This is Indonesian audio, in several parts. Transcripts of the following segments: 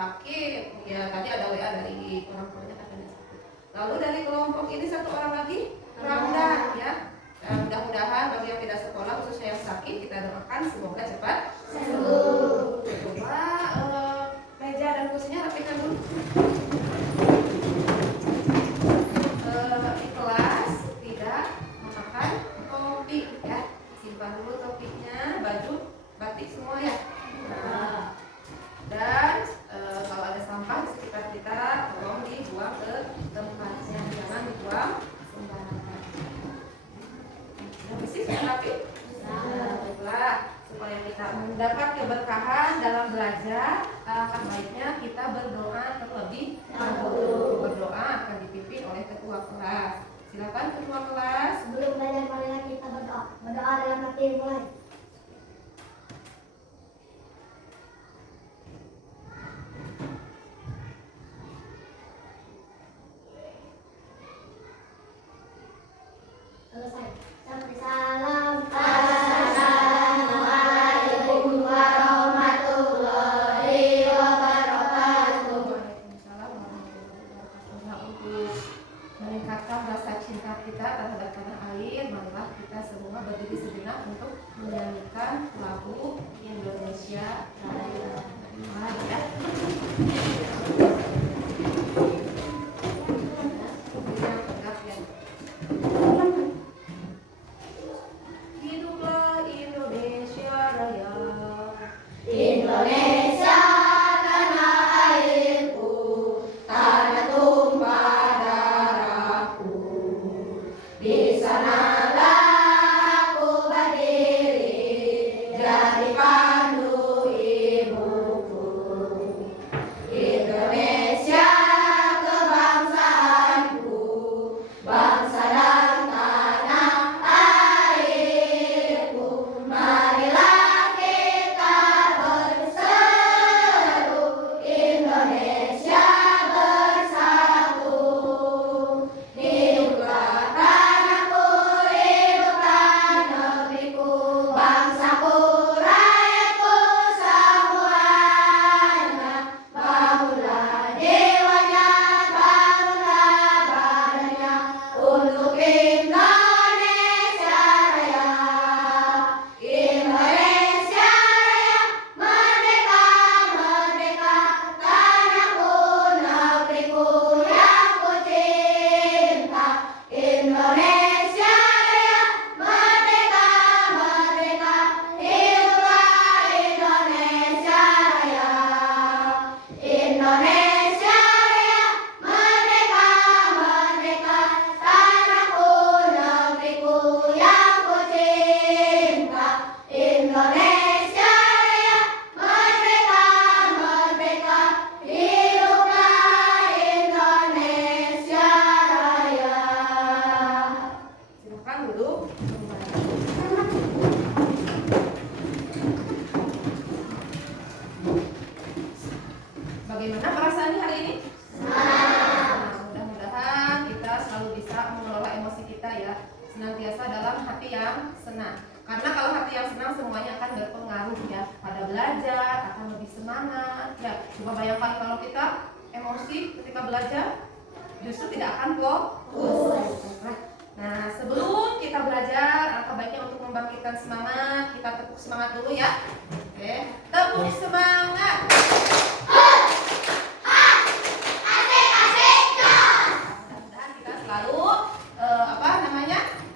sakit. Ya tadi ada WA dari orang tuanya katanya sakit. Lalu dari kelompok ini satu orang lagi Ramdan ya. Mudah-mudahan bagi yang tidak sekolah khususnya yang sakit kita doakan semoga cepat sembuh. Coba meja dan kursinya rapikan dulu. Di kelas tidak memakai topi ya. Simpan dulu topinya, baju, batik semua ya. Nah, dan kalau ada sampah di sekitar kita tolong dibuang ke tempatnya, jangan dibuang sembarangan. Sudah bersih, sudah rapi? Baiklah, supaya kita mendapat keberkahan dalam belajar, akan baiknya kita berdoa terlebih dahulu. Berdoa akan dipimpin oleh ketua kelas. Silakan ketua kelas. Sebelum belajar marilah kita berdoa. Berdoa dalam hati mulai. Selesai. Sampai salam. Assalamualaikum warahmatullahi wabarakatuh. Waalaikumsalam warahmatullahi wabarakatuh. Nah, untuk meningkatkan rasa cinta kita terhadap tanah air, marilah kita semua berdiri sejenak untuk menyanyikan lagu Indonesia Raya. Mari ya. Hiduplah Indonesia Raya. Indonesia tanah airku, tanah tumpah darahku. Di sanalah aku berdiri, jadi pandu ibuku. Indonesia kebangsaanku, bangsa dan tanah airku. Marilah kita berseru, Indonesia bersatu. Hiduplah tanahku, hiduplah negeriku, bangsaku, rakyatku semuanya. Bangunlah jiwanya, bangunlah badannya untuk Indonesia Raya. Indonesia Raya, merdeka, merdeka, tanahku, negeriku yang ku cinta. Indonesia Raya, merdeka, merdeka, hiduplah Indonesia Raya. Indonesia Raya, merdeka, merdeka, tanahku, negeriku yang ku cinta. Indonesia Raya, merdeka, merdeka, hiduplah Indonesia Raya. Silakan duduk. Bagaimana perasaannya hari ini? Nah, mudah-mudahan kita selalu bisa mengelola emosi kita ya, senantiasa dalam hati yang senang. Karena kalau hati yang senang semuanya akan berpengaruh ya pada belajar, akan lebih semangat ya. Coba bayangkan kalau kita emosi ketika belajar justru tidak akan fokus. Nah, sebelum kita belajar, alangkah baiknya untuk membangkitkan semangat, kita tepuk semangat dulu ya. Oke, tepuk semangat. Mudah-mudahan kita selalu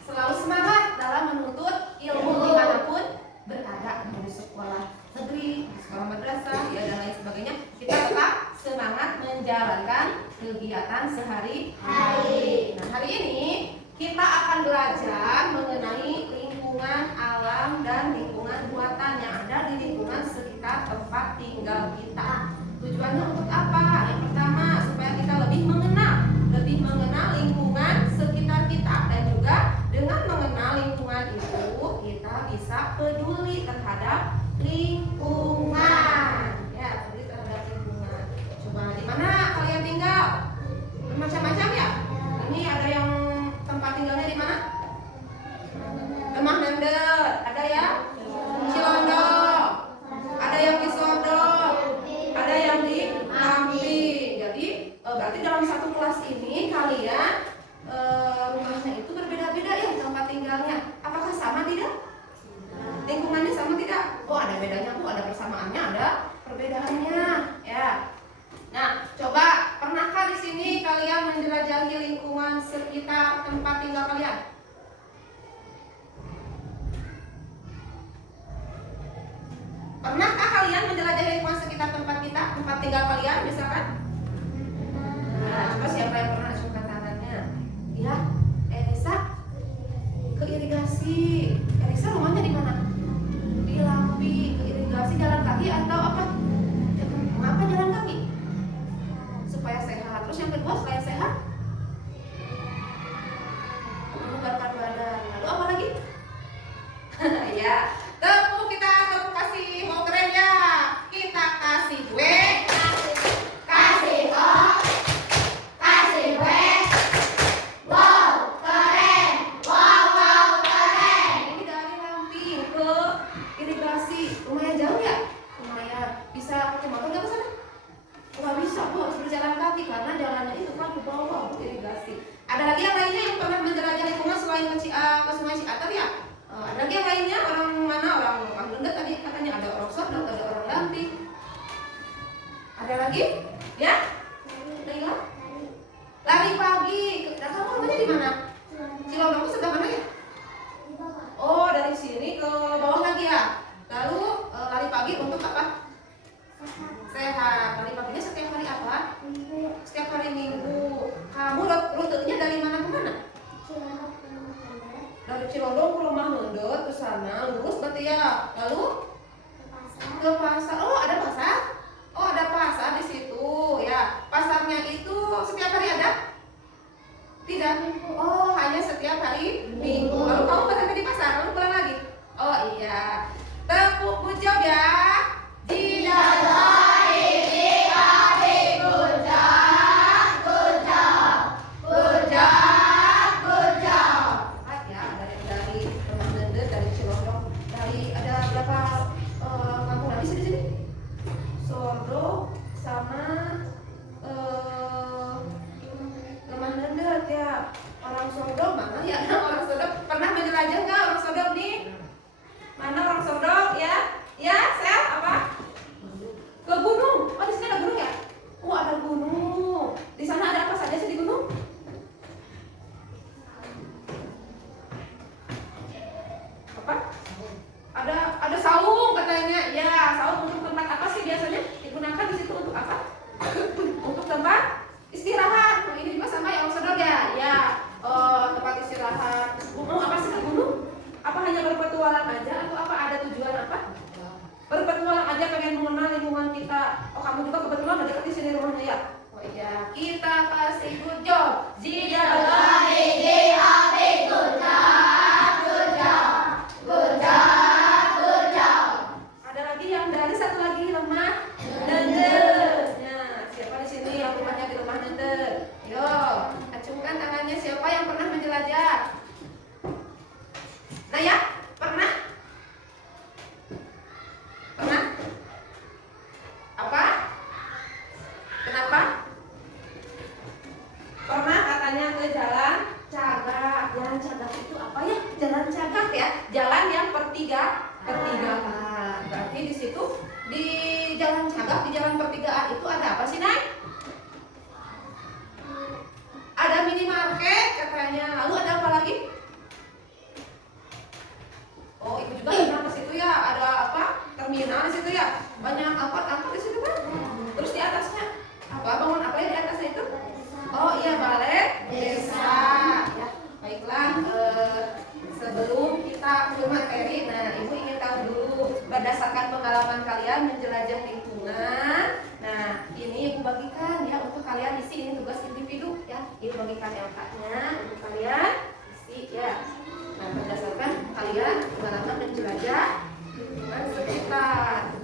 selalu semangat dalam menuntut ilmu dimanapun berada, mau di sekolah negeri, di sekolah madrasah, ya dan lain sebagainya. Kita tetap semangat menjalankan kegiatan sehari-hari. Nah, hari ini kita akan belajar mengenai lingkungan alam dan lingkungan buatan yang ada di lingkungan sekitar tempat tinggal kita. Tujuannya untuk apa? Yang pertama, supaya kita lebih mengenal lingkungan sekitar kita, dan juga dengan mengenal lingkungan itu kita bisa peduli terhadap lingkungan. Ya, peduli terhadap lingkungan. Coba di mana kalian tinggal? Bermacam-macam ya. Ini ada yang tempat tinggalnya di mana? Lemah Nender, ada ya? Cilondo, ada yang di Sodo, ada yang di tidak? Lingkungannya sama tidak? Oh, ada bedanya Bu, ada persamaannya, ada perbedaannya, ya. Nah, coba pernahkah di sini kalian menjelajahi lingkungan sekitar tempat tinggal kalian? Pernahkah kalian menjelajahi lingkungan sekitar tempat tinggal kalian, misalkan? Nah, coba siapa yang pernah acungkan tangannya? Ya, Elisa ke irigasi. Elisa rumahnya di mana? Di Lampi, ke irigasi jalan kaki atau apa? Mengapa jalan kaki? Supaya sehat. Terus yang kedua selain sehat, mengubarkan badan. Lalu apa lagi? Ya, tepuk kasih mau keren ya. Kita kasih gue, kasih oh, kasih gue. Wow, keren. Wow, keren. Ini dari Lamping ke irigasi. Lumayan jauh ya? Lumayan. Bisa pakai motor nggak ke sana? Nggak bisa Bu, harus berjalan kaki karena jalannya itu kan ke bawah Bu, irigasi. Ada lagi yang lainnya yang pernah menjelajah lingkungan selain ke Sungai Ciater ya? Ada lagi yang lainnya, orang mana? Orang Bunda tadi katanya ada orang Sordok, ada orang Lamping. Ada lagi? Ya? Laila? Lari pagi. Nah, kamu rumahnya di mana? Cilodong itu sebelah mana ya? Oh, dari sini ke bawah lagi ya. Lalu lari pagi untuk apa? Sehat. Lari paginya setiap hari apa? Setiap hari Minggu. Kamu rutenya dari mana ke mana? Dari Cilodong ke rumah Mendut ke sana lurus berarti ya. Lalu ke pasar. Oh, ada pasar? Oh, ada pasar di situ ya. Pasarnya itu setiap hari ada? Tidak. Oh, hanya setiap hari Minggu. Lalu kamu berhenti di pasar, lalu pulang lagi. Oh iya. Tepuk jawab ya. Orang Sodok mana ya? Orang Sodok pernah menjelajah nggak orang Sodok nih? Mana orang Sodok ya? Ya, saya apa? Ke gunung. Oh, di sini ada gunung ya? Oh, ada gunung. Di sana ada apa saja sih di gunung? Apa? Ada saung katanya. Ya, saung untuk tempat apa sih biasanya digunakan di situ untuk apa? Untuk tempat istirahat. Nah, ini juga sama ya orang Sodok ya? Ya. Tempat istirahat. Apa sih ke gunung? Apa hanya berpetualang aja atau apa ada tujuan apa? Berpetualang aja pengen mengenal lingkungan kita. Oh, kamu juga kebetulan ada dekat di sini rumahnya ya? Oh iya, kita kasih good job. Good job. Ada lagi yang dari satu lagi rumah Nende. Nah, siapa di sini yang rumahnya di rumah Nende? Yo, acungkan tangannya siapa yang pernah menjelajah? Nah ya, pernah? Pernah? Apa? Kenapa? Pernah katanya ke jalan Cagak. Jalan Cagak itu apa ya? Jalan Cagak ya, jalan yang pertigaan. Berarti di situ di jalan Cagak, di jalan pertigaan itu ada apa sih, Nay? Ada minimarket katanya. Lalu ada apa lagi? Oh, ibu juga pernah ke situ ya. Ada apa? Terminal di situ ya. Banyak angkot di situ kan? Terus di atasnya apa? Bangun apa ya di atasnya itu? Oh iya, balai desa. Ya, baiklah. Sebelum kita ke materi, nah ibu ingin tahu dulu berdasarkan pengalaman kalian menjelajah lingkungan. Nah, ini ibu bagikan ya untuk kalian isi, ini tugas individu ya. Ibu bagikan LK-nya untuk kalian isi ya. Nah, berdasarkan kalian pengalaman menjelajah lingkungan sekitar.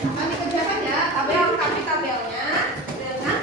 Kami kerjakan ya, tabelnya dengan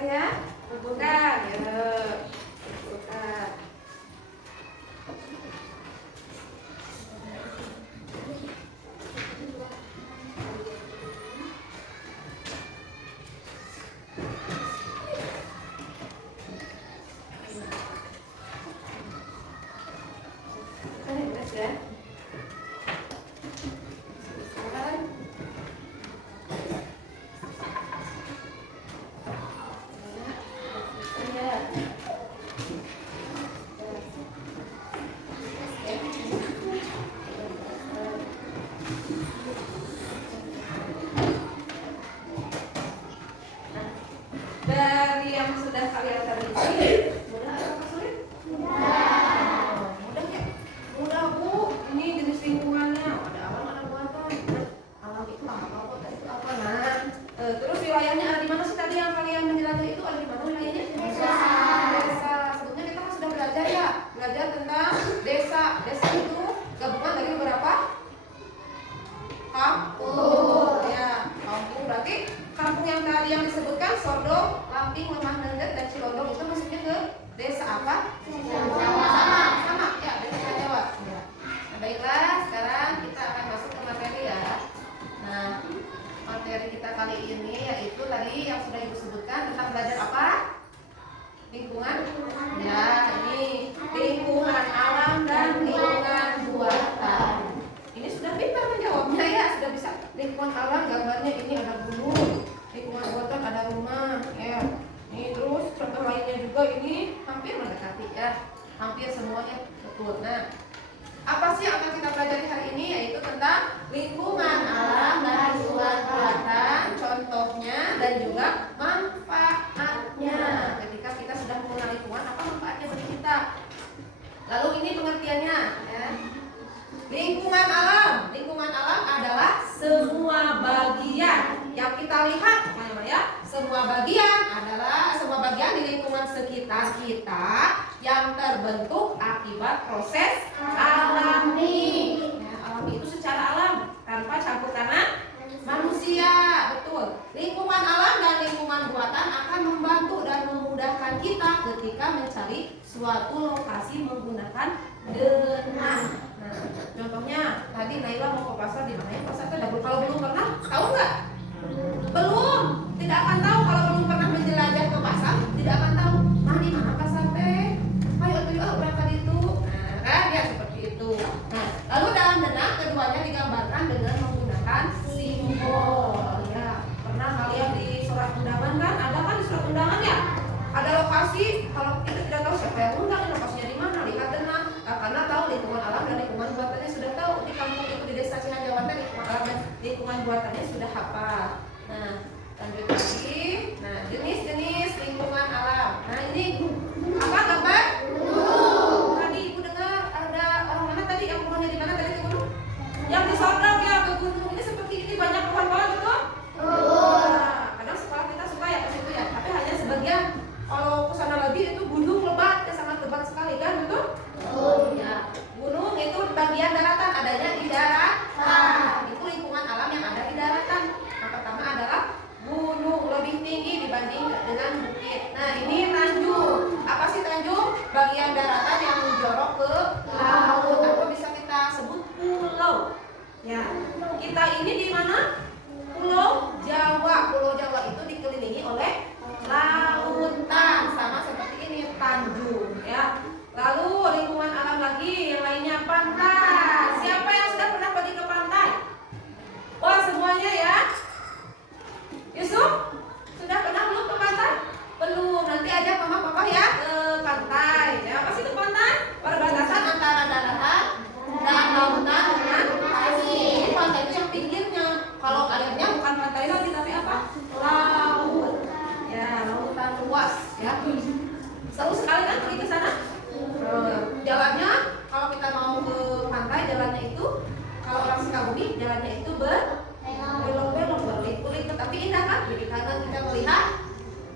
Buka ya. Bukan. Ya. Buka. Ya. Dari yang sudah kalian teliti, mudah atau sulit? Mudah ya? Mudah Bu, ini jenis lingkungannya ada alam, ada buatan. Alam itu apa, buatan itu apa? Nah, terus wilayahnya ada di mana sih tadi yang kalian menjelajah itu ada di mana wilayahnya? Desa. Desa. Sebelumnya kita kan sudah belajar ya, belajar tentang desa. Desa itu gabungan dari beberapa kampung. Ya, kampung berarti kampung yang tadi yang disebutkan Sordong, Lamping, Lemah Nendet, dan Cilodong itu masuknya ke desa apa? Sama, ya desa Jawa. Ya. Nah, baiklah, sekarang kita akan masuk ke materi ya. Nah, materi kita kali ini yaitu tadi yang sudah Ibu sebutkan tentang belajar apa? Lingkungan. Ya, ini lingkungan alam dan lingkungan buatan. Ini sudah pintar menjawabnya ya, sudah bisa. Lingkungan alam gambarnya ini ada gunung, lingkungan buatan ada rumah, ya. Ini terus contoh lainnya juga ini hampir mendekati ya, hampir semuanya betul. Nah, apa sih yang akan kita pelajari hari ini yaitu tentang lingkungan alam dan lingkungan buatan, contohnya dan juga manfaatnya. Ketika kita sudah mengenal lingkungan, apa manfaatnya bagi kita? Lalu ini pengertiannya ya. Lingkungan alam adalah semua bagian yang kita lihat, teman-teman ya. Semua bagian di lingkungan sekitar kita yang terbentuk akibat proses alami. Ya, alami itu secara alam, tanpa campur tangan manusia, betul. Lingkungan alam dan lingkungan buatan akan membantu dan memudahkan kita ketika mencari suatu lokasi menggunakan denah. Nah, contohnya tadi Naila mau ke pasar di mana ya? Pasar itu kalau belum pernah, tahu nggak? Belum, tidak akan tahu kalau belum pernah menjelajah ke pasar, tidak akan tahu. Nah, di mana pasar teh? Ayo berangkat itu. Nah, kan ya seperti itu. Nah, lalu dalam denah keduanya digambarkan dengan menggunakan simbol. Ya, pernah kalian di surat undangan kan? Ada kan di surat undangan ya? Ada lokasi, kalau kita tidak tahu siapa yang undang, lokasinya di mana, lihat denah. Karena tahu lingkungan alam dan lingkungan buatannya sudah tahu. Di kampung itu di desa Cihanjawan lingkungan alam dan lingkungan buatannya sudah hafal. Nah, lanjut lagi. Nah, jenis-jenis lingkungan alam. Nah, ini apa gambar? Gunung. Tadi Ibu dengar ada orang mana tadi yang rumahnya di mana tadi ke gunung? Yang di Sordong ya ke gunung. Ini seperti ini banyak pohon-pohon betul? Nah, kadang sekolah kita suka ya ke situ ya. Tapi hanya sebagian. Kalau ke sana lagi itu gunung lebat, ya sangat lebat sekali kan, betul? Ya. Gunung itu bagian daratan, adanya di daratan. Itu lingkungan alam yang ada di daratan. Yang pertama adalah gunung, lebih tinggi dibanding dengan bukit. Nah, ini tanjung. Apa sih tanjung? Bagian daratan yang menjorok ke laut. Atau bisa kita sebut pulau. Ya. Kita ini di mana? Pulau Jawa. Pulau Jawa itu dikelilingi oleh lautan, sama seperti ini tanjung ya. Lalu lingkungan alam lagi yang lainnya pantai. Siapa yang sudah pernah pergi ke pantai? Wah, semuanya ya. Yusuf sudah pernah belum ke pantai? Belum. Nanti ajak mama papa ya ke pantai. Ya, apa sih itu pantai? Perbatasan antara daratan dan lautan dengan pasir. Pantai itu yang pinggirnya. Kalau airnya bukan pantai lagi tapi apa? Laut. Ya, lautan luas ya. Seru sekali kan pergi ke sana? Jalannya kalau kita mau ke pantai, jalannya itu kalau orang Sukabumi jalannya itu berbelok-belok, berliku-liku, tapi indah kan? Jadi kanan kita melihat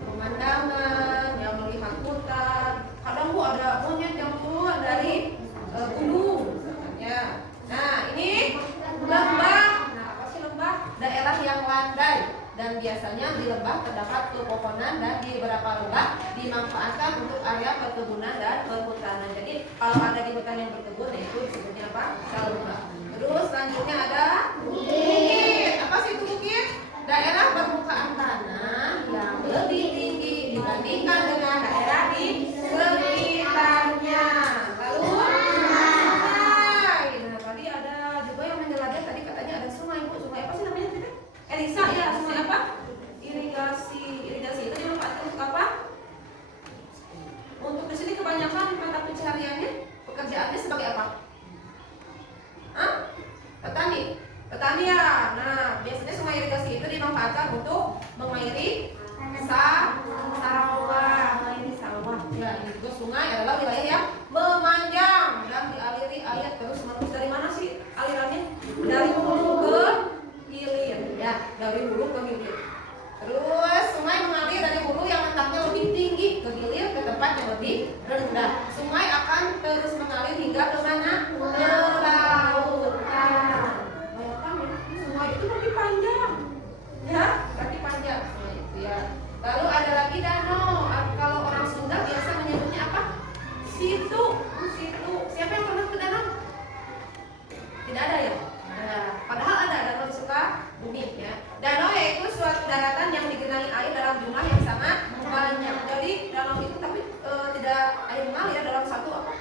pemandangan, yang melihat hutan. Kadang Bu ada monyet yang keluar dari gunung, ya. Nah, ini lembah. Nah, apa sih lembah? Daerah yang landai. dan biasanya di lembah terdapat pepohonan dan di beberapa lembah dimanfaatkan untuk area perkebunan dan perhutanan. Jadi kalau ada di hutan yang berkebun, itu disebutnya apa? Lembah. Terus selanjutnya ada bukit. Apa sih itu bukit? Daerah permukaan tanah yang lebih tinggi dibandingkan dengan daerah di sekitarnya. Lalu sungai. Nah tadi ada juga yang menjelajah, tadi katanya ada sungai Bu. Sungai apa sih namanya tadi? Elisa ya, sungai apa? Irigasi. Irigasi itu dimanfaatkan untuk apa? Untuk di sini kebanyakan mata pencahariannya, pekerjaannya sebagai apa? Hah? Petani. Petani ya. Nah, biasanya sungai irigasi itu dimanfaatkan untuk mengairi sawah, mengairi sawah. Ya, ini juga sungai adalah wilayah yang memanjang dan dialiri air terus menerus. Dari mana sih alirannya? Dari hulu ke hilir. Ya, dari hulu ke hilir. Terus sungai mengalir dari hulu yang letaknya lebih tinggi ke hilir ke tempat yang lebih rendah. Sungai akan terus mengalir hingga ke mana? Ke lautan. Bayangkan ya, sungai itu berarti panjang. Ya, berarti panjang sungai itu ya. Lalu ada lagi danau. Kalau orang Sunda biasa menyebutnya apa? Situ. Situ. Siapa yang pernah ke danau? Tidak ada ya? Nah, padahal ada danau di Sukabumi ya. Danau yaitu suatu daratan yang digenangi air dalam jumlah yang sangat banyak. Jadi danau itu tapi tidak air mengalir dalam satu apa?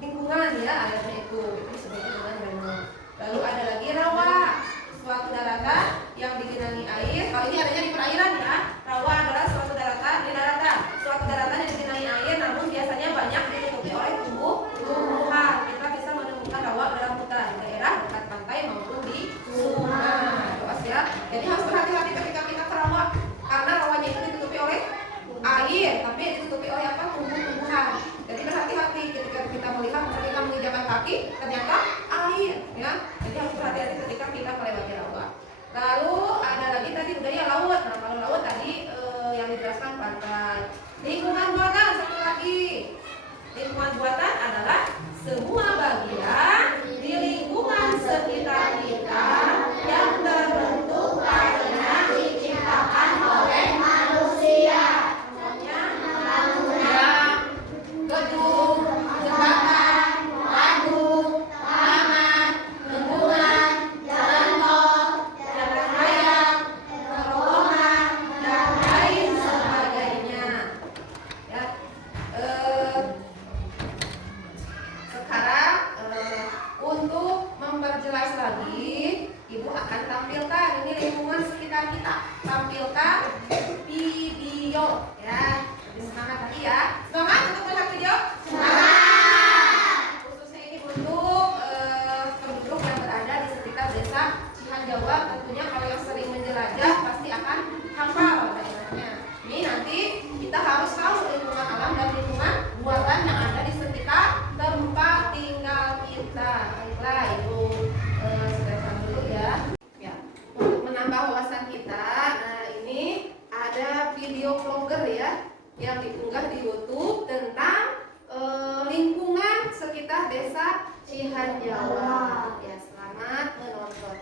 Lingkungan ya, airnya itu disebutnya dengan danau. Lalu ada lagi rawa, suatu daratan yang digenangi air. Kalau ini adanya di perairan ya. Rawa adalah suatu daratan di daratan. Suatu daratan yang digenangi air, namun biasanya banyak ditutupi oleh tumbuh-tumbuhan. Kita bisa menemukan rawa dalam hutan, daerah dekat pantai maupun di sungai. Awas ya. Jadi harus berhati-hati ketika kita ke rawa, karena rawanya itu ditutupi oleh air, tapi ditutupi oleh apa? Tumbuh-tumbuhan. Jadi berhati-hati ketika kita melihat, ketika menginjakan kaki, ternyata air, ya. Jadi harus berhati-hati ketika kita melewati rawa. Lalu ada lagi tadi budaya laut. Nah kalau laut tadi yang dijelaskan pantai. Lingkungan buatan satu lagi. Lingkungan buatan adalah semua bagian di lingkungan sekitar kita yang terbentuk karena diciptakan oleh manusia. Contohnya bangunan, gedung, jembatan, waduk, taman, bendungan, jalan tol, jalan raya, terowongan, dan lain sebagainya. Ya, sekarang untuk memperjelas lagi, Ibu akan tampilkan ini lingkungan sekitar kita. Tampilkan video, ya. Lebih semangat lagi ya. Semangat untuk melihat video. Semangat. Khususnya ini untuk penduduk yang berada di sekitar desa Cihanjawa. Tentunya kalau yang sering menjelajah pasti akan hafal daerahnya. Ini nanti kita harus tahu lingkungan alam dan lingkungan buatan yang ada di sekitar tempat tinggal kita. Baiklah, Ibu selesai dulu ya. Ya, untuk menambah wawasan kita, nah ini ada video vlogger ya yang diunggah di YouTube tentang lingkungan sekitar desa Cihanjawa. Ya, selamat menonton.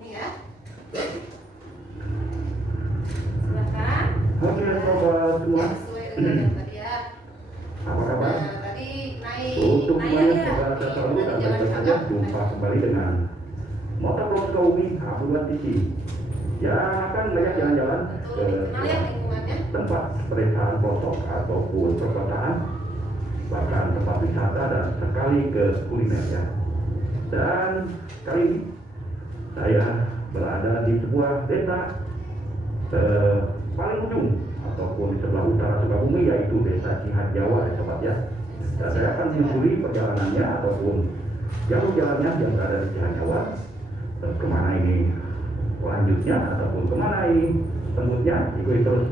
Ini ya. Silakan. Oke sobat semua, Sesuai dengan yang tadi ya. apa kabar? Nah, tadi naik Untuk naik semuanya ya. sobat selalu dan Jalan baik saja cagak. jumpa kembali dengan Motovlog Sukabumi Habuan TV yang akan banyak jalan-jalan Betul, ke dikenal ya lingkungannya. tempat pedesaan pelosok ataupun perkotaan, bahkan tempat wisata dan sekali ke kuliner ya. Dan kali ini saya berada di sebuah desa paling ujung ataupun di sebelah utara Sukabumi, yaitu desa Cihanjawa ya sobat ya. Dan saya akan menyusuri perjalanannya ataupun jalur jalannya yang berada di Cihanjawa, dan kemana ini lanjutnya ataupun kemana ini tembusnya. Ikuti terus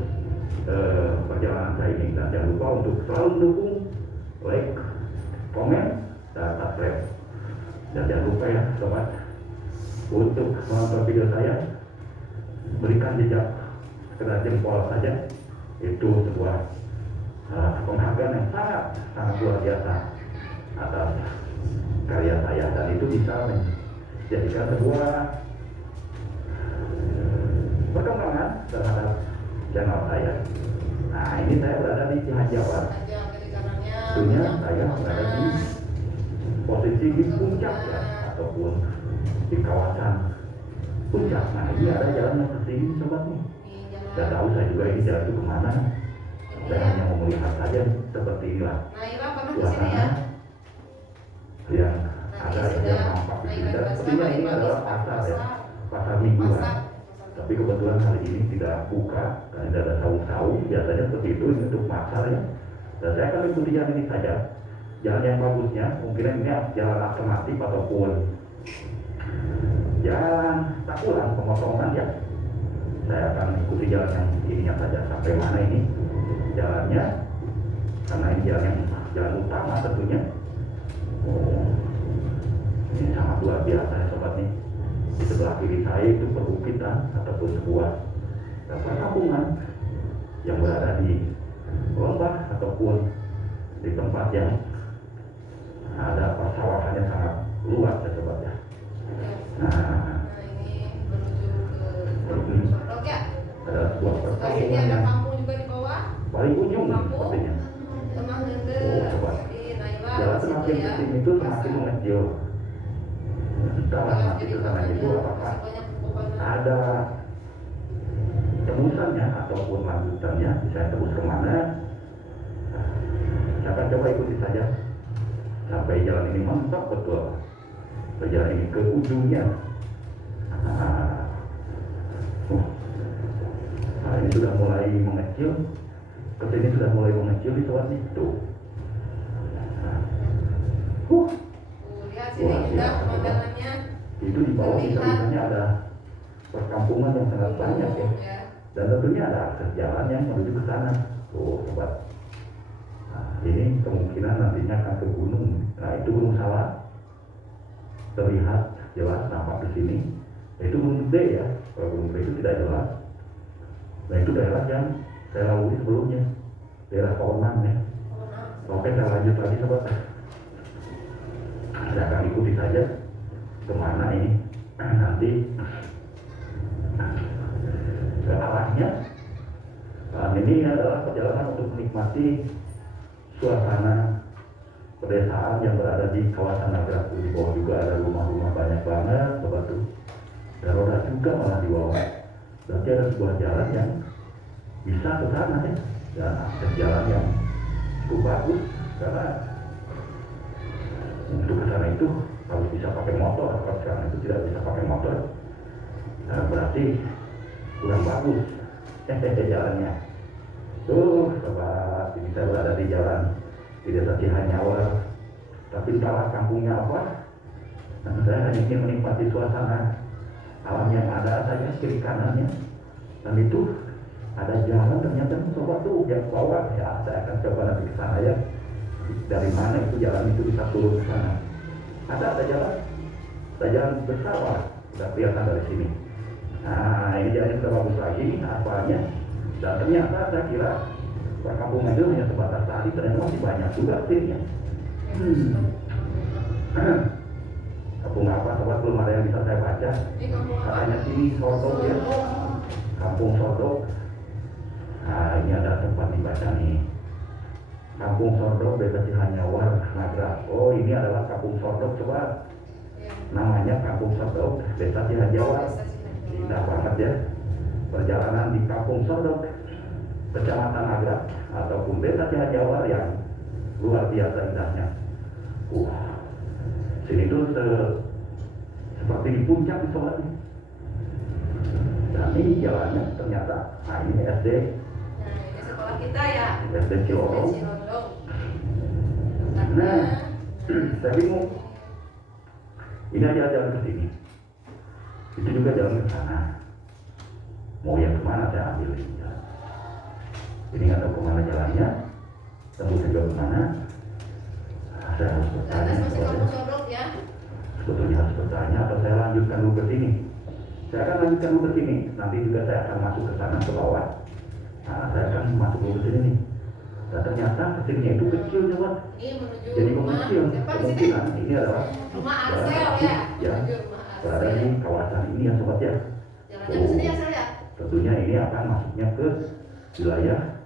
perjalanan saya ini, dan jangan lupa untuk selalu mendukung, like, komen, dan subscribe. Dan jangan lupa ya sobat, untuk menonton video saya berikan jejak sekedar jempol saja. Itu sebuah penghargaan yang sangat luar biasa atas karya saya, dan itu bisa menjadikan sebuah channel saya. Nah, ini saya berada di Cihajawar. Aja kiri kanannya. Tentunya saya berada di posisi di puncak ya, ataupun di kawasan puncak. Nah, ini ada jalan yang seperti ini sobat nih. Tidak tahu saya juga ini jalan itu kemana. Saya hanya mau melihat saja seperti inilah Nah, Ira pernah ke sini ya? suasana yang ada yang nampak di sini. Dan sepertinya ini adalah pasar ya, pasar mingguan. Tapi kebetulan hari ini tidak buka karena tidak ada saung-saung. Biasanya seperti itu, ini untuk pasar ya. Dan saya akan mengikuti jalan ini saja. Jalan yang bagusnya, mungkin ini jalan alternatif ataupun jalan takulan pemotongan ya. Saya akan mengikuti jalan yang ininya saja. Sampai mana ini jalannya? Karena ini jalan utama tentunya. Oh, ini sangat luar biasa ya sobat nih. Di sebelah kiri saya itu perbukitan ataupun sebuah perkampungan yang berada di lembah ataupun di tempat yang ada persawahan yang sangat luas ya sobat ya. Nah, ini menuju ke Sorok ya. ada sebuah Sebelah sini perkampungan ada yang kampung juga di bawah. paling ujung sepertinya. Temah Nende. Oh, sobat. Di Naira. Jalan di situ semakin ya. kesini itu semakin mengecil. Entahlah nanti ke sana itu apakah banyak pepohonan. ada tebusannya ataupun lanjutannya, bisa tebus kemana. Saya akan coba ikuti saja sampai jalan ini mantap betul. Jalan ini ke ujungnya. Nah, ini sudah mulai mengecil. Kesini sudah mulai mengecil di sobat itu. Lihat sini indah pemandangannya. Itu di bawah bisa-bisanya ada perkampungan yang sangat banyak ya. Dan tentunya ada akses jalan yang menuju ke sana. Tuh, sobat. Nah, ini kemungkinan nantinya akan ke gunung. Nah, itu Gunung Salak. Terlihat jelas nampak di sini. Itu Gunung Gede ya. Kalau Gunung Gede itu tidak jelas. Nah, itu daerah yang saya lalui sebelumnya. Daerah Kawanan ya. Oke, saya lanjut lagi sobat. Saya akan ikuti saja kemana ini nanti ke arahnya. Nah, ini adalah perjalanan untuk menikmati suasana pedesaan yang berada di kawasan Nagrag. Di bawah juga ada rumah-rumah banyak banget sobat tuh. Dan roda juga malah di bawah. Berarti ada sebuah jalan yang bisa ke sana ya. Dan akses jalan yang cukup bagus karena untuk ke sana itu harus bisa pakai motor. Kalau sekarang itu tidak bisa pakai motor, nah, berarti kurang bagus jalannya. Tuh sobat, ini saya berada di jalan di desa Cihanyawar, tapi entahlah kampungnya apa. Nah, saya hanya ingin menikmati suasana alam yang ada saja kiri kanannya. Dan itu ada jalan ternyata sobat tuh yang bawah ya. Saya akan coba nanti ke sana ya. Dari mana itu jalan itu bisa turun ke sana? Ada jalan besar lah, sudah kelihatan dari sini. Nah, ini jalannya sudah bagus lagi, aspalnya. Dan ternyata saya kira perkampungan itu hanya sebatas tadi, ternyata masih banyak juga sini. Kampung apa sobat, belum ada yang bisa saya baca. Katanya sini Sordok ya, Kampung Sordok. Nah, ini ada tempat dibaca nih. Kampung Sordok, Desa Cihanyawar, Nagrag. Oh, ini adalah Kampung Sordok coba. Namanya Kampung Sordok, Desa Cihanyawar. Indah banget ya. Perjalanan di Kampung Sordok, Kecamatan Nagrag ataupun Desa Cihanyawar yang luar biasa indahnya. Sini tuh seperti di puncak di sobat. Dan ini jalannya ternyata. Nah, ini SD. Ini sekolah kita ya. SD Cilorong. Nah, saya bingung. Ini aja jalan ke sini. Itu juga jalan ke sana. Mau yang kemana saya ambil ini jalan. Ini nggak tahu kemana jalannya. Tembus juga kemana. Nah, saya harus bertanya. Ya. Sebetulnya harus bertanya atau saya lanjutkan dulu ke sini. Saya akan lanjutkan dulu ke sini. Nanti juga saya akan masuk ke sana ke bawah. Nah, saya akan masuk dulu ke sini nih. Dan ternyata kesininya itu kecil coba. Ini menuju Jadi rumah. mengecil. Kemungkinan ini adalah Rumah jalan Arsel kaki ya. ya. Menuju rumah Berada Arsel. di kawasan ini ya sobat ya. Jalannya ke sini ya, Sel ya. Tentunya ini akan masuknya ke wilayah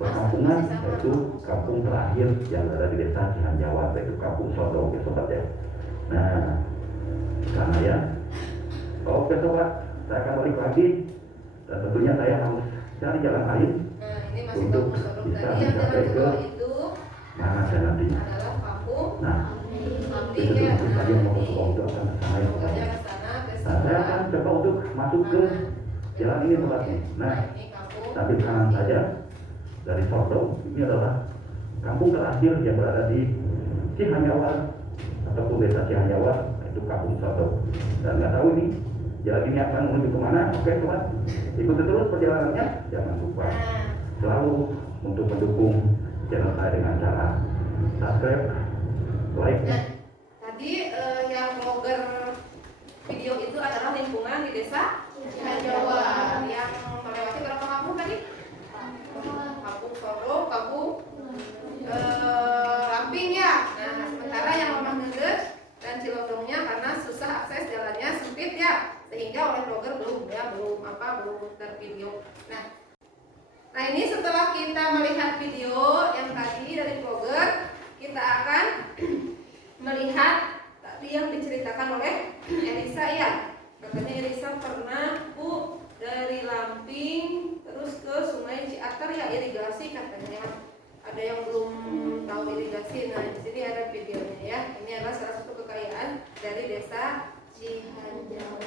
perkampungan, yaitu kampung terakhir yang ada di desa Cihanjawa, yaitu Kampung Sodong, ya sobat ya. Nah, sana ya. Oke sobat, saya akan balik lagi dan tentunya saya harus cari jalan lain Nah, ini masih untuk kampung Sodong bisa tadi yang mencapai jalan ke bawah itu mana saya nantinya. adalah kampung Nah, Lambing itu ya. tadi yang mau ke bawah itu akan ke sana ya sobat. Pokoknya ke sana, ke Nah, saya akan coba untuk masuk ke jalan ini sobat. Nah, ini kampung sambil kanan saja dari Sodong, ini adalah kampung terakhir yang berada di Cihanjawa ataupun desa Cihanjawa, itu Kampung Sodong. Dan nggak tahu ini jalan ini akan menuju kemana. Oke sobat, ikuti terus perjalanannya. Jangan lupa selalu untuk mendukung channel saya dengan cara subscribe, like. Nah, tadi yang vlogger video itu adalah lingkungan di desa Cihanjawa yang melewati berapa kampung tadi? Kampung Sodong, kampung Lamping ya. Nah, sementara yang Mamah Ngedes dan Cilodongnya karena susah akses jalannya sempit ya, sehingga oleh vlogger belum tervideo. Nah ini setelah kita melihat video yang tadi dari vlogger, kita akan melihat tadi yang diceritakan oleh Elisa ya. Katanya Elisa pernah dari Lamping terus ke Sungai Ciater ya, irigasi katanya. Ada yang belum tahu irigasi, nah di sini ada videonya ya. Ini adalah salah satu kekayaan dari desa Cihanjawa.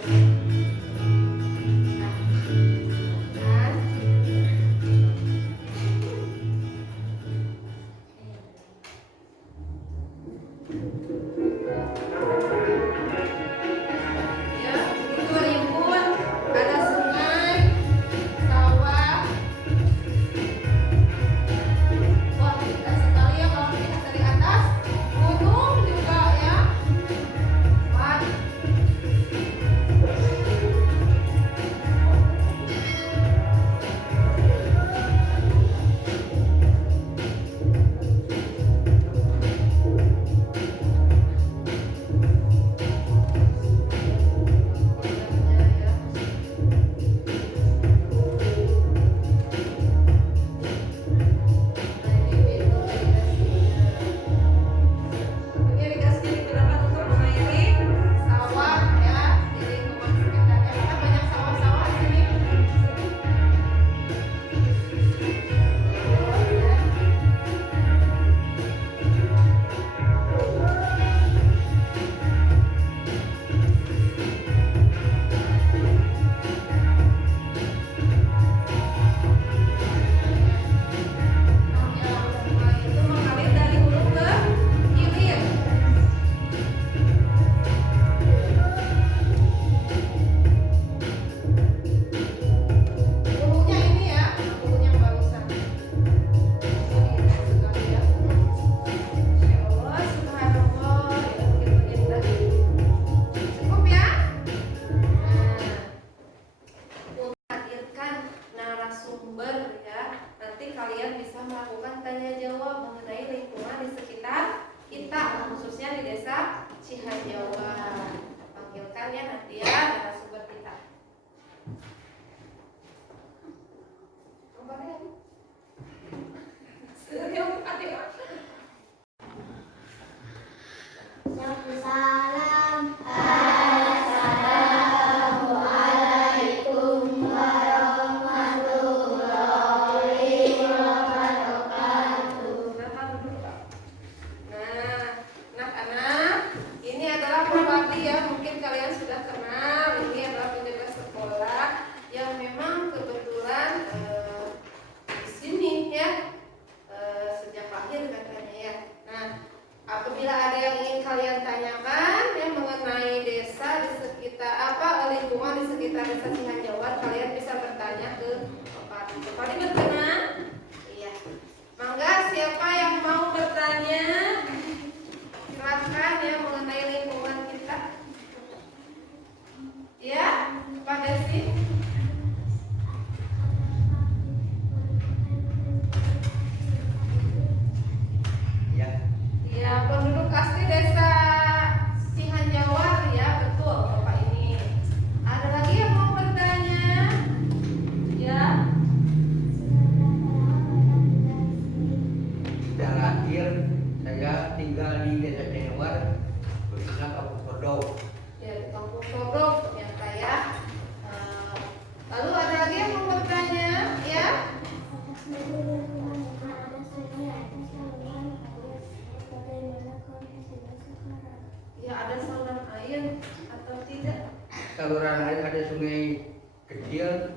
saluran air, ada sungai kecil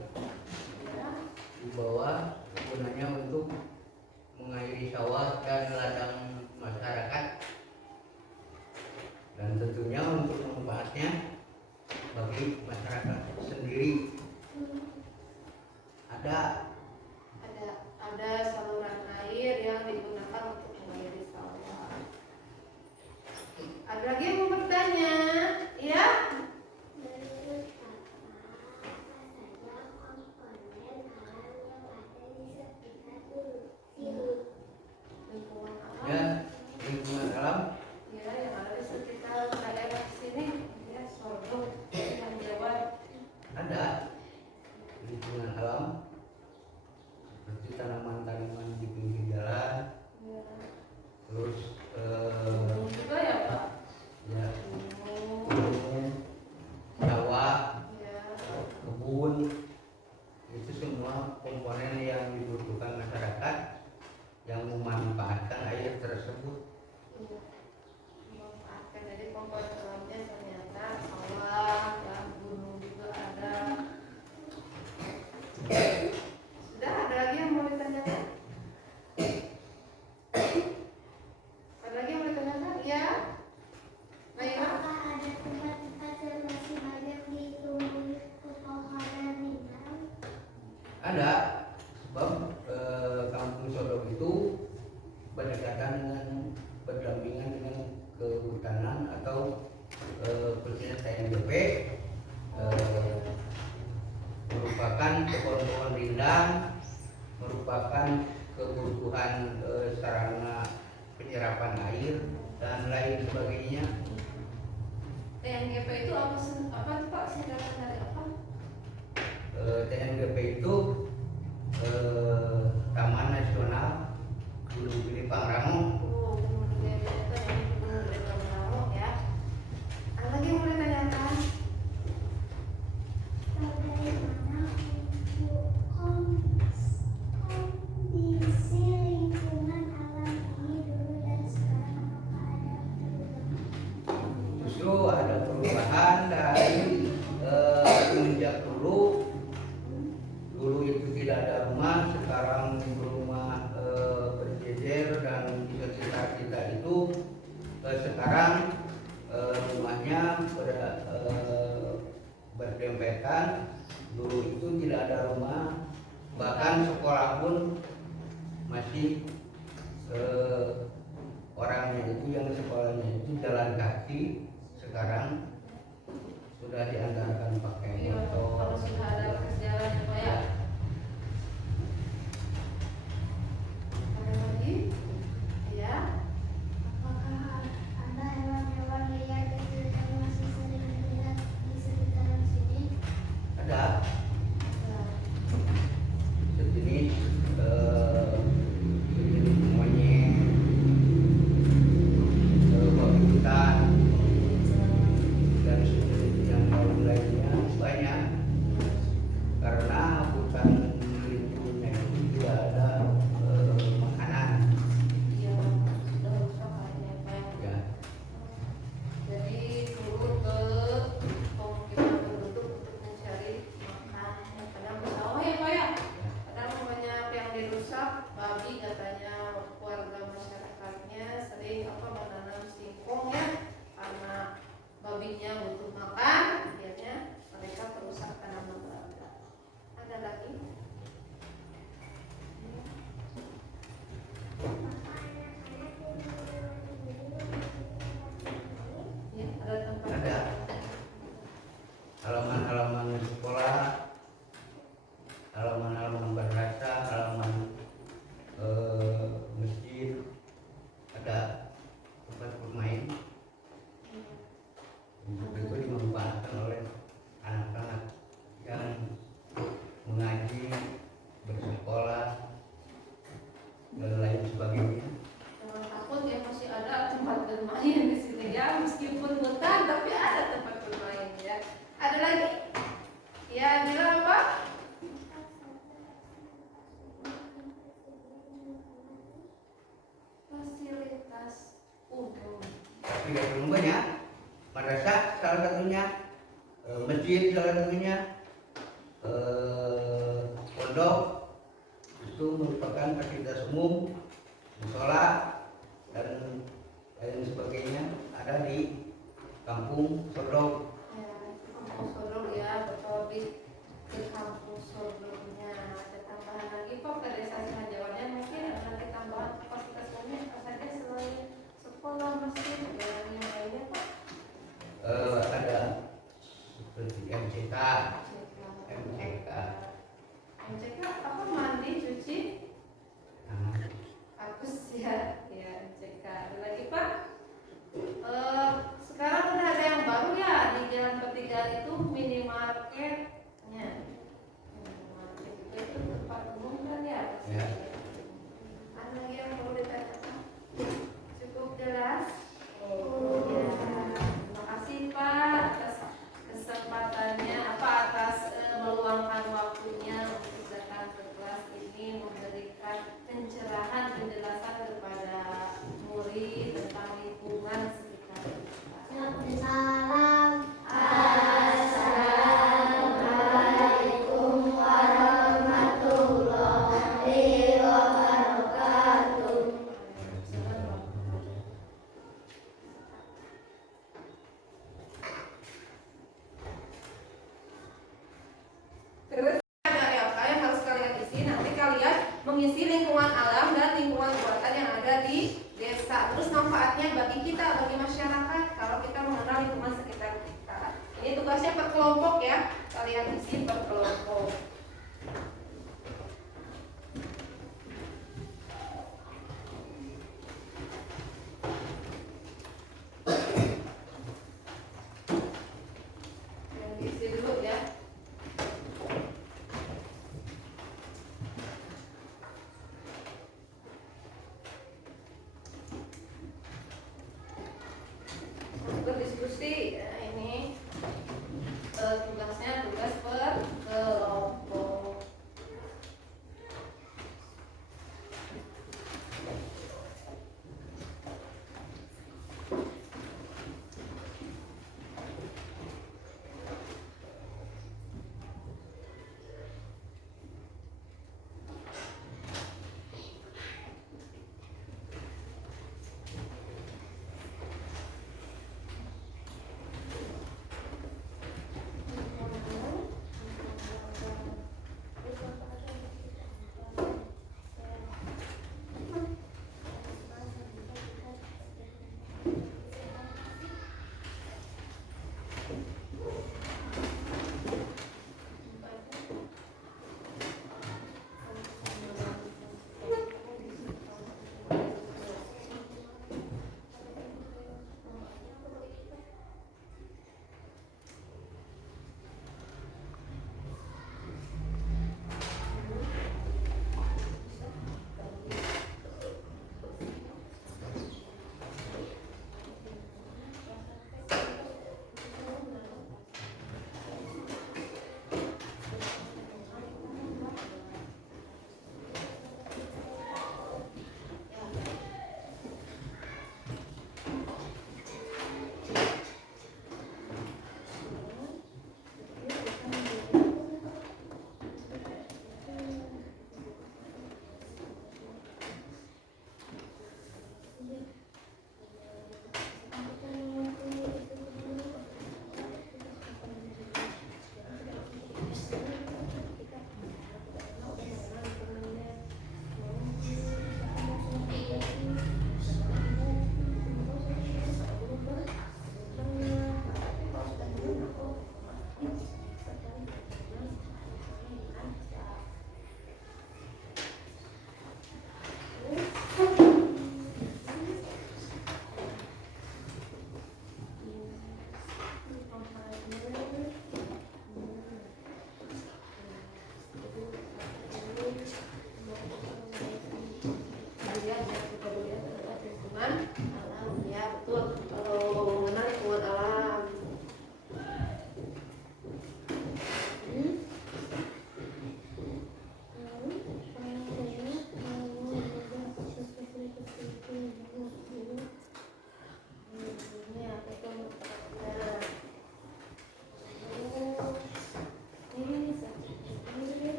Ya. di bawah, gunanya untuk mengairi sawah dan ladang masyarakat, dan tentunya untuk manfaatnya bagi masyarakat sendiri. Ada saluran air yang digunakan untuk mengairi sawah. Ada lagi yang mau bertanya? Ya? Lingkungan alam. Ya, lingkungan alam Ya, yang ada di sekitar daerah sini. Ya, Solo, yang Jawa. ada lingkungan alam seperti tanaman-tanaman di pinggir jalan, Ya. terus Gunung juga ya, Pak? ya Gunung. gunung, sawah, Ya. kebun, itu semua komponen yang dibutuhkan masyarakat yang memanfaatkan air tersebut. Iya. Memanfaatkan, jadi komponen alamnya ternyata sawah, ya, gunung juga ada. Sudah, ada lagi yang mau ditanyakan? Ada lagi yang mau ditanyakan? Ya? Naila? Apakah ada tempat-tempat yang masih banyak ditumbuhi pepohonan rindang? Ada, sebab kampung Sodok itu berdekatan dengan berdampingan dengan kehutanan atau khususnya TNGP, merupakan pohon-pohon rindang, merupakan kebutuhan sarana penyerapan air dan lain sebagainya. TNGP itu apa tuh, Pak? Singkatan dari apa? TNGP itu Taman Nasional Gunung Gede Pangrango. Oh, Gunung Gede itu yang Gunung Gede Pangrango, ya. Ada lagi yang mau ditanyakan? Bagaimana untuk kondisi lingkungan alam ini dulu dan sekarang? Apakah ada perubahan? Justru ada perubahan dari semenjak dulu itu tidak ada rumah, sekarang rumah berjejer, dan di sekitar kita itu sekarang rumahnya berdempetan. Dulu itu tidak ada rumah, bahkan sekolah pun masih orangnya itu yang sekolahnya itu jalan kaki. Sekarang sudah diantarkan pakai Iya, kalau motor. sudah ada akses jalan, Pak, ya. Ada lagi? Ya. Apakah ada hewan-hewan liar kecil yang masih sering dilihat di sekitaran sini? Ada Nah, sejenis sejenis monyet, babi hutan, dan sejenis yang lain masjid salah satunya, pondok itu merupakan fasilitas umum, musola dan lain sebagainya ada di kampung Sodok. Ya, kampung Sodok ya, betul di kampung Sodoknya. Ada tambahan lagi kok ke desa Cihanjawarnya, mungkin ada lagi tambahan fasilitas umumnya apa saja selain sekolah, masjid, dan yang lainnya kok? Ada seperti MCK, MCK apa, mandi, cuci, nah, hapus ya, ya MCK. Ada lagi Pak? Sekarang udah ada yang baru ya di Jalan Pertigaan itu minimarketnya. Minimarket itu tempat umum kan ya? ya. Ada lagi yang perlu ditanyakan? Cukup jelas? Ya, terima kasih Pak atas kesempatannya, atas meluangkan waktunya untuk datang ke kelas ini memberikan pencerahan penjelasan kepada murid tentang lingkungan sekitar kita. Salam. Assalamualaikum warahmatullahi wabarakatuh. Terus ada LK yang harus kalian isi. Nanti kalian mengisi lingkungan alam dan lingkungan buatan yang ada di desa. Terus manfaatnya bagi kita, bagi masyarakat kalau kita mengenal lingkungan sekitar kita. Ini tugasnya per kelompok ya. Kalian isi per kelompok. Yang diisi dulu ya. Berdiskusi ya, ini tugasnya tugas per kelompok.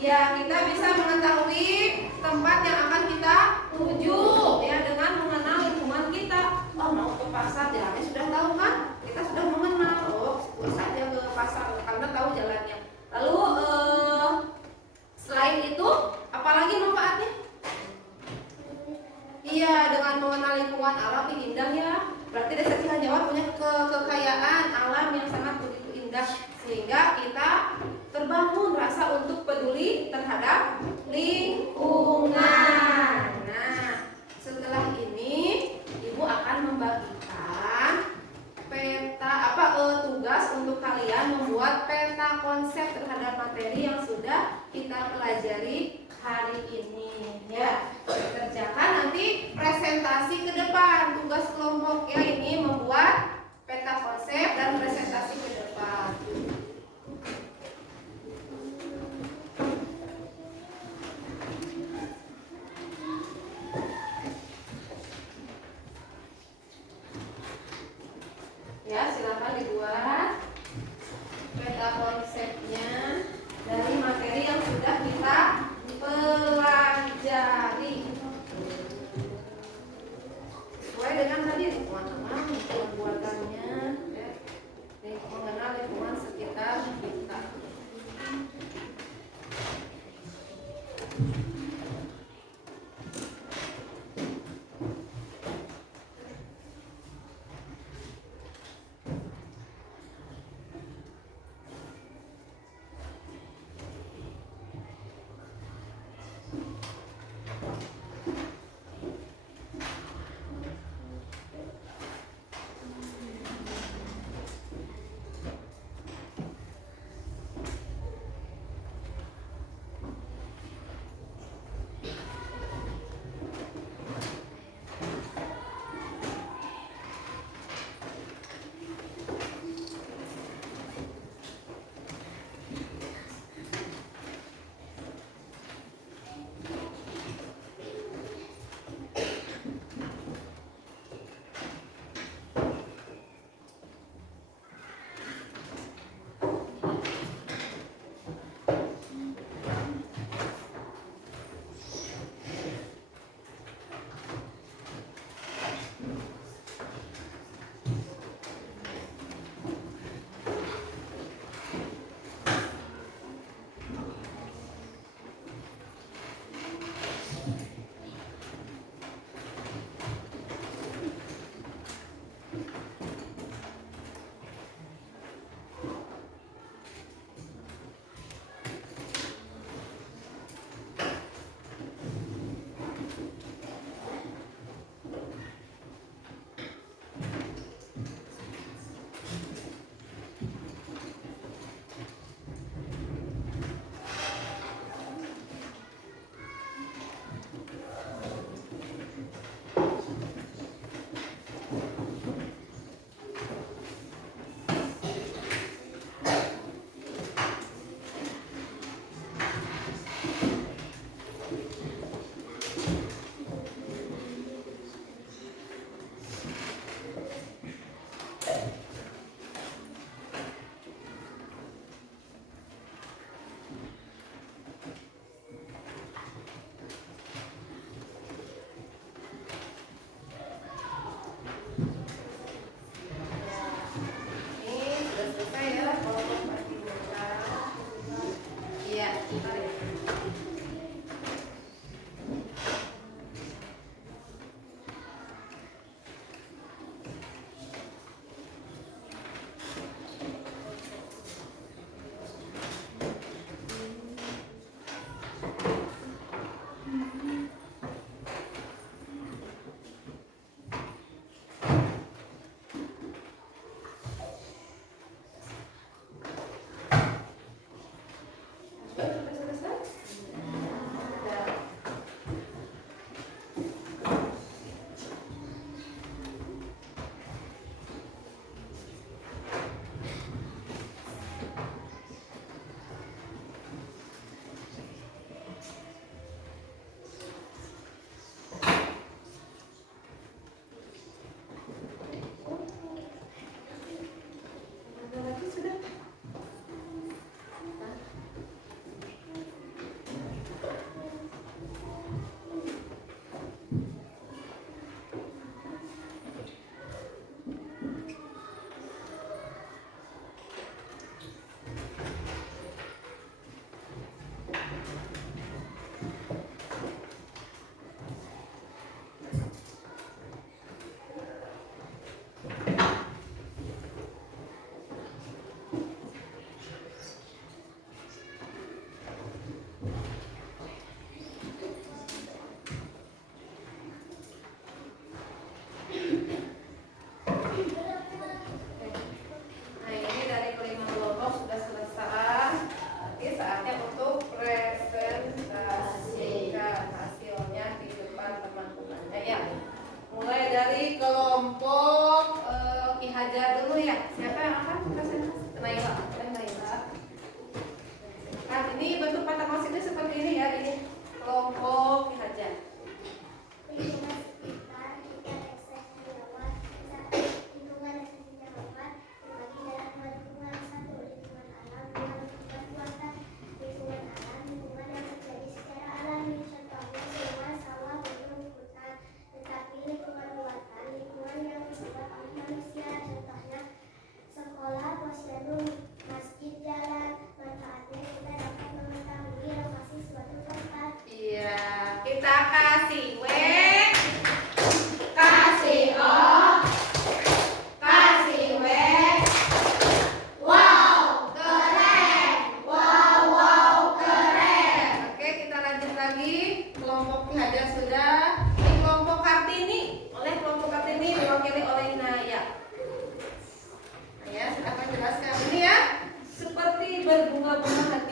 Iya, kita bisa mengetahui tempat yang akan kita tuju ya dengan mengenal lingkungan kita. Oh, mau ke pasar, jalannya sudah tahu kan? Kita sudah mengenal. Oh, situ saja ke pasar karena tahu jalannya. Lalu selain itu, apalagi manfaatnya? Iya, dengan mengenal lingkungan alam yang indah ya. Berarti Desa Cihanjawa punya kekayaan alam yang sangat begitu indah sehingga kita terbangun rasa untuk peduli terhadap lingkungan. Nah, setelah ini Ibu akan membagikan tugas untuk kalian membuat peta konsep terhadap materi yang sudah kita pelajari hari ini ya. Kerjakan nanti presentasi ke depan, tugas kelompok ya, ini membuat peta konsep dan presentasi ke depan. Ya, silakan dibuat peta konsepnya dari materi yang sudah kita pelajari. Sesuai dengan tadi teman-teman pembuatannya ya, mengenal lingkungan sekitar kita.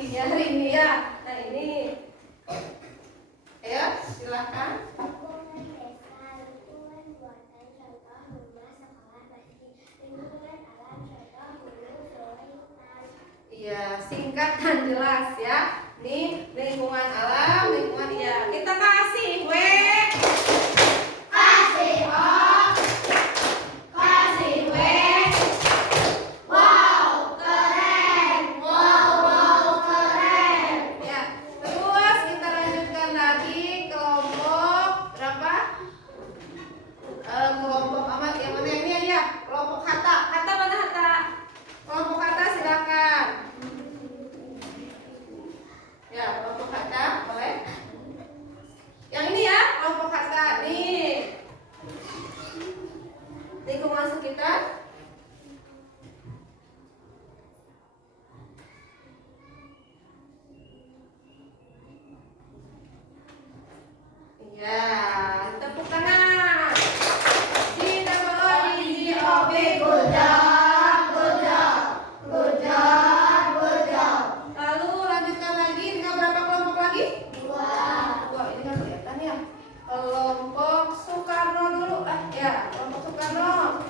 isinya hari ini ya. Nah ini, ayo silakan. Lingkungan desa, lingkungan buatan contoh rumah, sekolah, masjid. Lingkungan alam contoh gunung, sungai, hutan. Iya, singkat dan jelas ya. Nih lingkungan alam, lingkungan ya. Kita kasih kasih wow keren, wow keren. Ya, terus kita lanjutkan lagi kelompok berapa? Kelompok amat yang mana ini ya? Kelompok kata. Kata mana kata? Kelompok kata silakan. Ya, kelompok kata boleh. Yang ini ya, kelompok kata nih. Lingkungan sekitar. Ya, tepuk tangan. G-O-O-D-G-O-B, good job, good job, good job, good job. Lalu lanjutkan lagi dengan berapa kelompok lagi? Dua, ini kan kelihatan ya. Kelompok Soekarno dulu. Ya, kelompok Soekarno.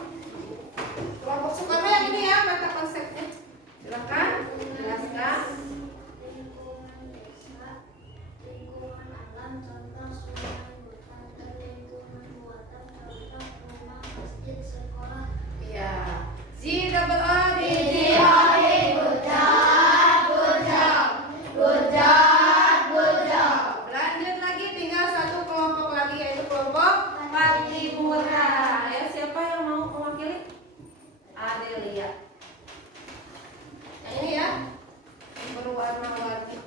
Kelompok Soekarno yang ini ya, mata konsepnya. Silakan, jelaskan. Lingkungan desa, lingkungan alam contoh sungai, hutan. Lingkungan buatan contoh rumah, masjid, sekolah. Ya. G-O-O-D-G-O-B, good job, good job, good job, good job. Lanjut lagi, tinggal satu kelompok lagi yaitu kelompok Patimura. Ya, siapa yang mau mewakili? Adelia. Yang ini ya, berwarna-warni.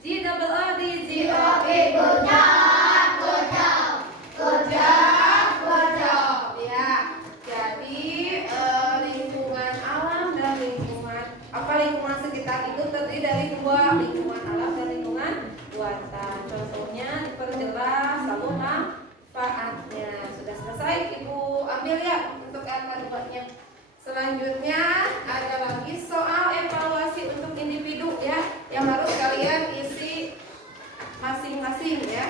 G-O-O-D-G-O-B, good job, good job, good job, good job. Ya, jadi lingkungan alam dan lingkungan sekitar itu terdiri dari dua, lingkungan alam dan lingkungan buatan. Contohnya diperjelas lalu manfaatnya. Sudah selesai, Ibu ambil ya untuk L2-nya. Selanjutnya ada lagi soal evaluasi untuk individu ya, yang harus kalian isi masing-masing ya.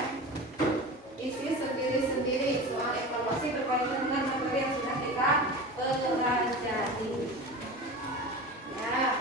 Isi sendiri-sendiri. Soal evaluasi berkaitan dengan materi yang sudah kita pelajari. Ya.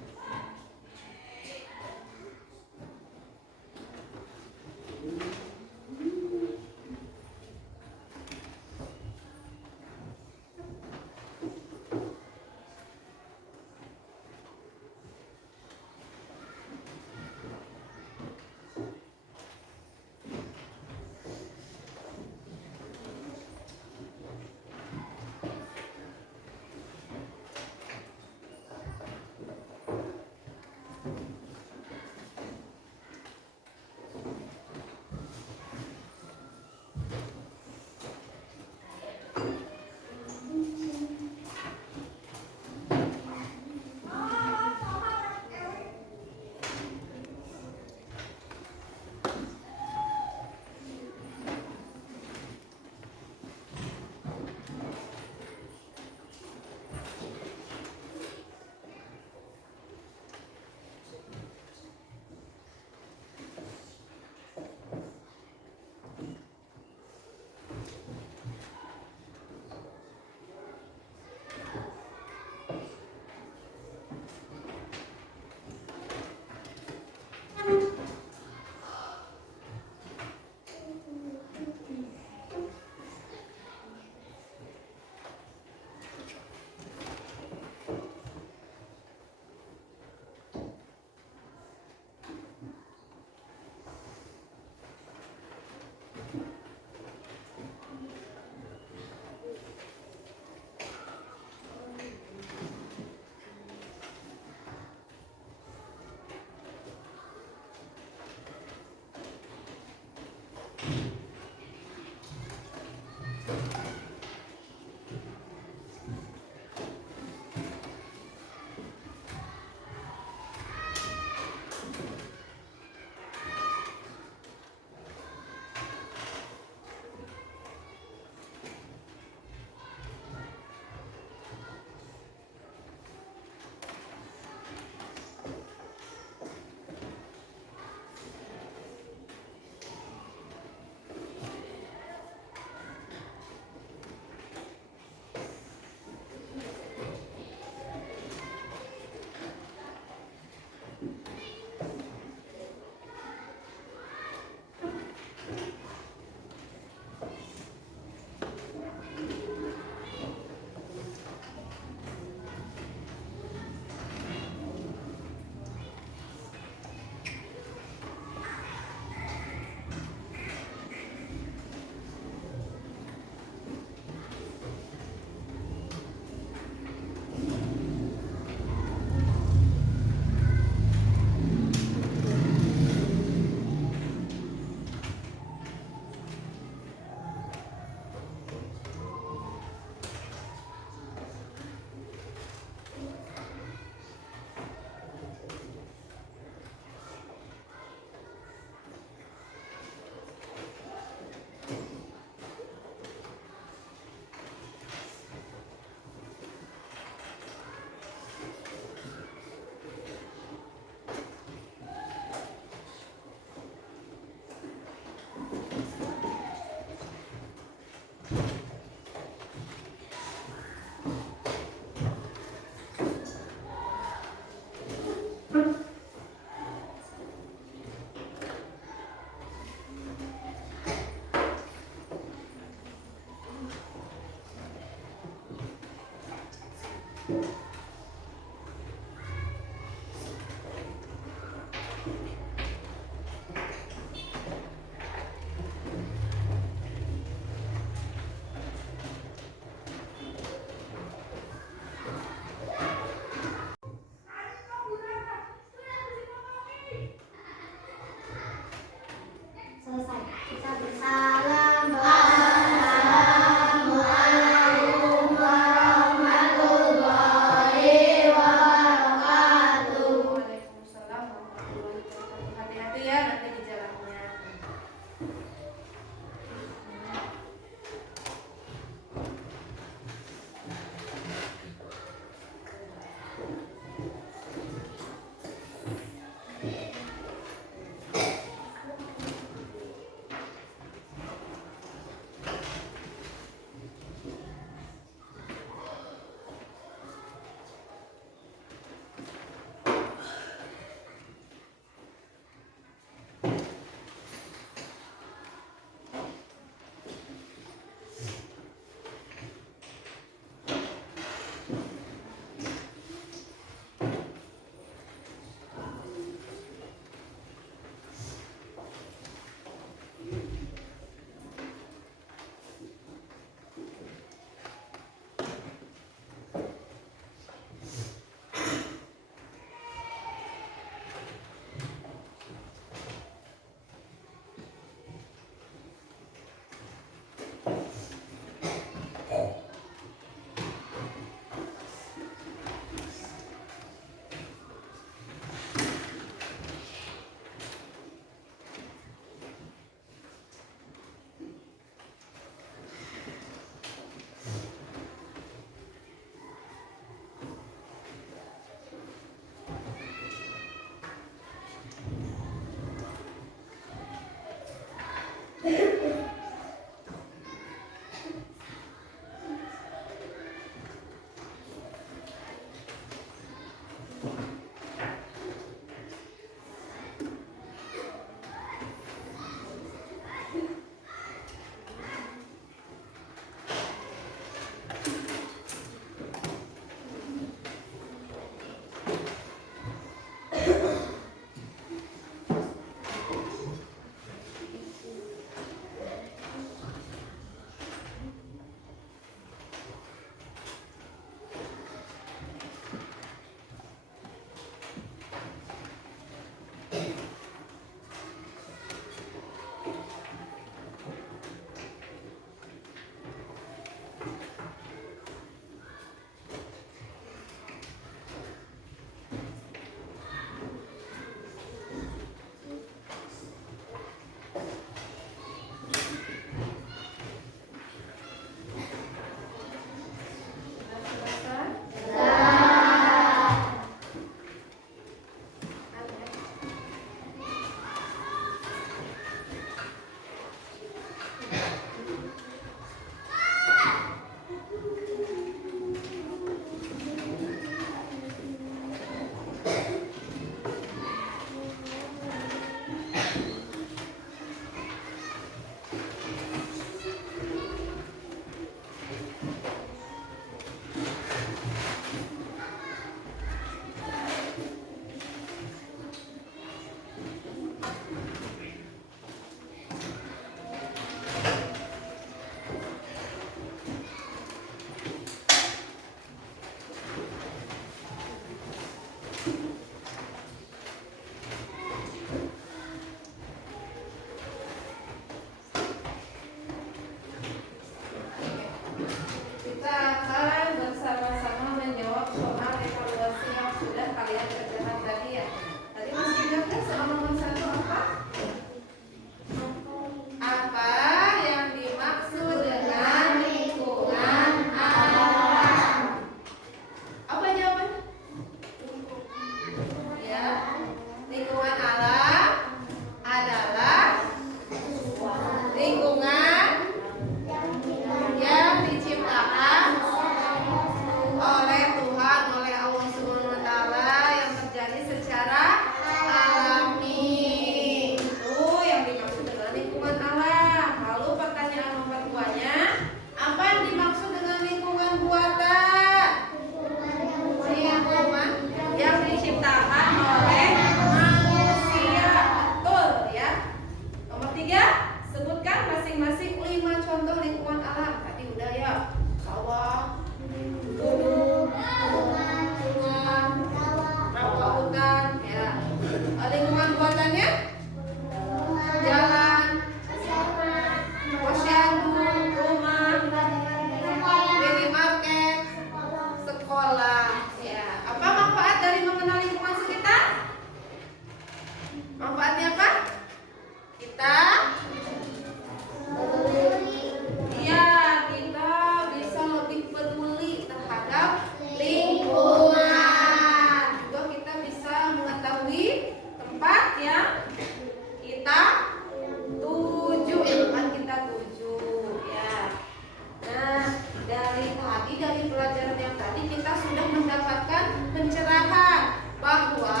Pencerahan bahwa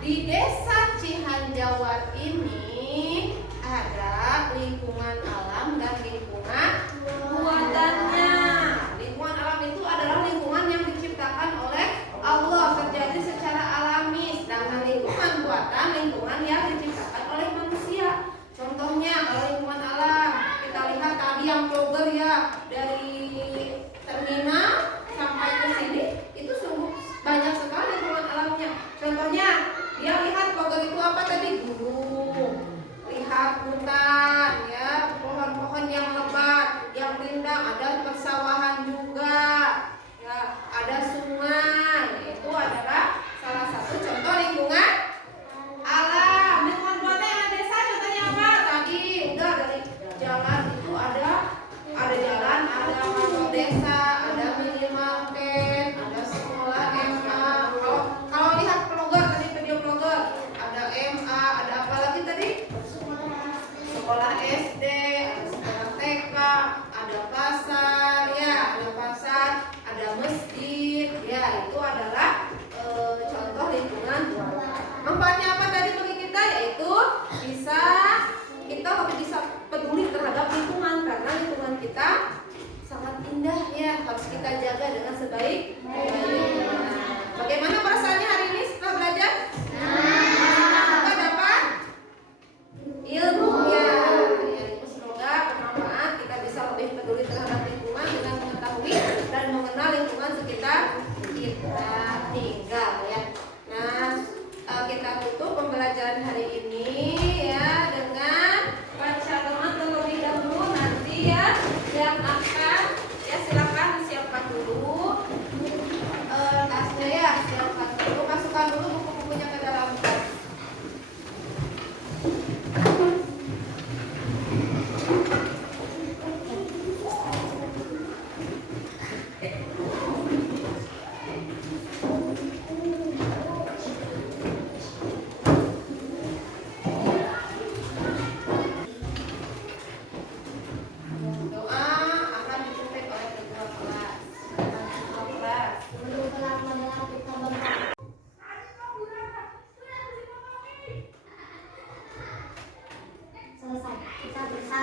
di desa Cihanjaya Jawar ini ada lingkungan alam dan lingkungan buatannya. Lingkungan alam itu adalah lingkungan yang diciptakan oleh Allah, terjadi secara alami. Sedangkan lingkungan buatan, lingkungan yang diciptakan oleh manusia. Contohnya kalau lingkungan alam, kita lihat tadi yang vlogger ya, dari terminal sampai ke sini itu sungguh banyak sekali lingkungan alamnya. Contohnya dia lihat vlogger itu apa tadi? Gunung, lihat hutan ya, pohon-pohon yang lebat, yang rindang, ada persawahan juga ya, ada sungai. Itu adalah salah satu contoh lingkungan alam. Lingkungan buatan yang ada desa contohnya apa? Tadi udah dari jalan itu ada jalan, ada kantor desa, ada minimarket, ada sekolah MA. Kalau lihat vlogger tadi, video vlogger, ada MA, ada apa lagi tadi? Sekolah SD, ada sekolah TK, ada pasar ya, ada masjid ya. Itu adalah contoh lingkungan buatan. Manfaatnya apa tadi bagi kita? Yaitu kita lebih bisa peduli terhadap lingkungan, karena lingkungan kita sangat indah ya, harus kita jaga dengan sebaik-baiknya. Bagaimana perasaannya hari ini setelah belajar? Semoga dapat ilmu ya. Semoga bermanfaat, kita bisa lebih peduli terhadap lingkungan dengan mengetahui dan mengenal lingkungan sekitar kita tinggal ya. Nah, kita tutup pembelajaran hari ini ya dengan baca doa terlebih dahulu. Nanti ya yang akan ya silakan disiapkan dulu tasnya ya, siapkan dulu, masukkan dulu buku-bukunya ke dalam tas. Doa akan dipimpin oleh ketua kelas. Menurut telah adalah kita berkata. Selesai. Kita bisa